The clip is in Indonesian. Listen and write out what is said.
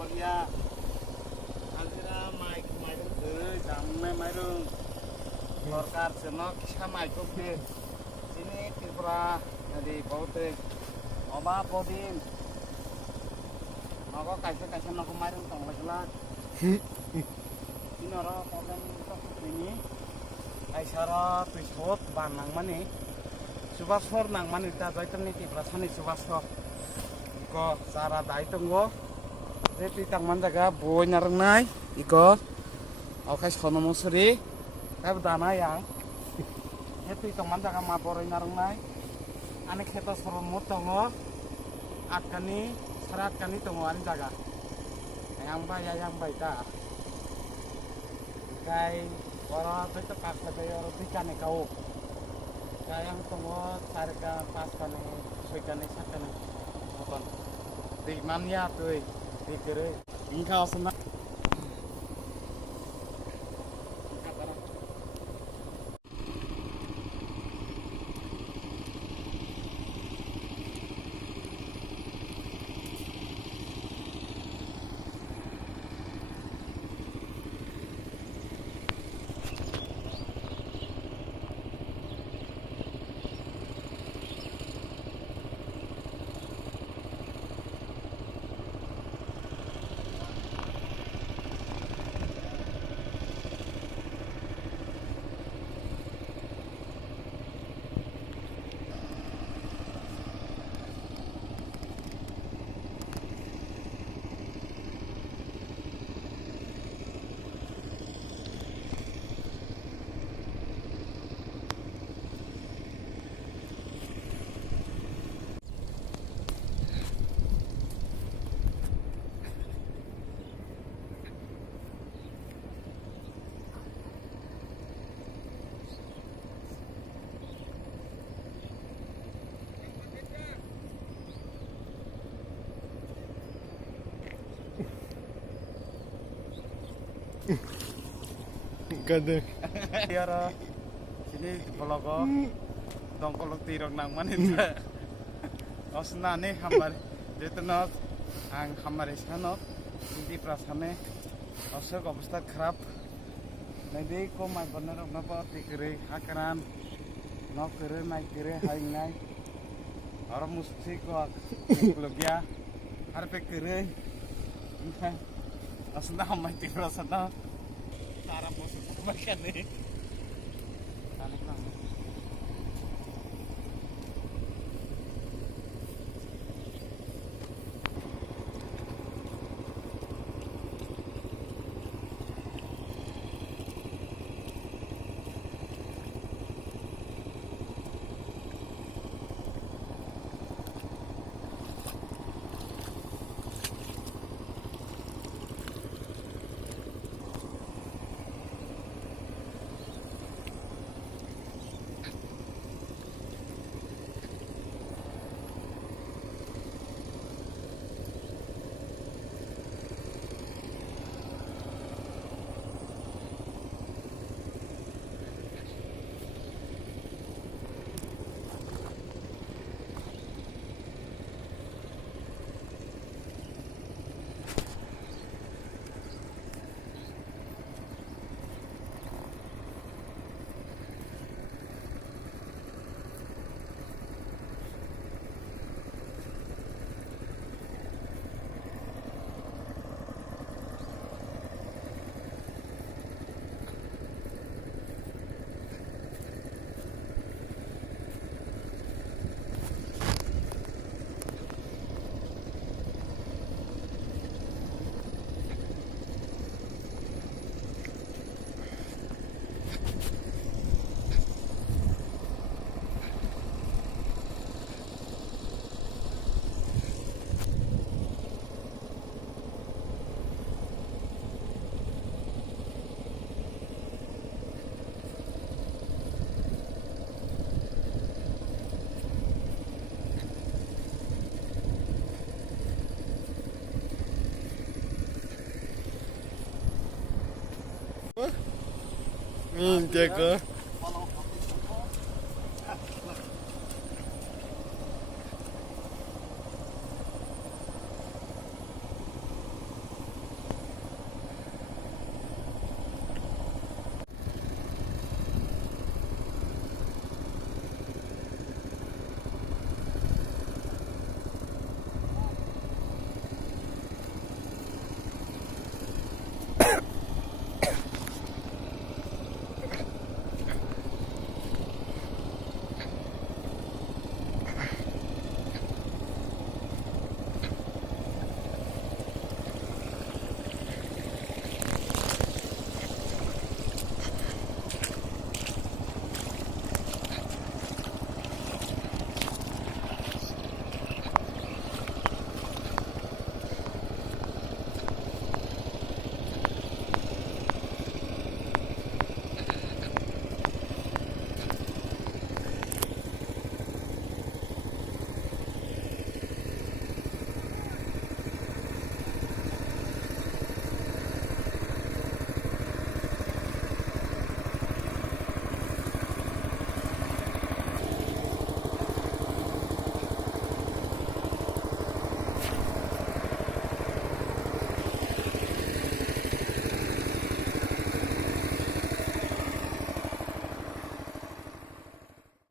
Korea Azira mairung gere jamne mairung Lorkar senok kisah maikuk din Sini Tripura jadi bautik Oba podin Noko kaisa noko mairung tong laglat Sini ora problem tok ini Kaisara tuisot banang mani Subasor nang mani ta jaitan ni Tripura sani subasor Iko cara dai tunggo Reti tang manjaga boy narengnai iko okai sono musri kab dana yang reti tang manjaga ma boy narengnai ane kheta soromut tongo atkani sarat kani tongo ani jaga yang bai ta kai ora beto paksa dai ora dikane kau kayang tongo sarga pas kane soikane sakane oton di mania tuh Dikere, ingkau senang. Gede. Biar sini pelago dongkolok tirok nang manita. Osna nih hambar jetenok ang hambar isanok hindi prasane osok obsta kharap nadi ko mai banarok napa tikere hakaran no kere nai kere haing nai ora musti ko logya harpe kere osna hamai tiprasana cara musuh makan nih. Jaga.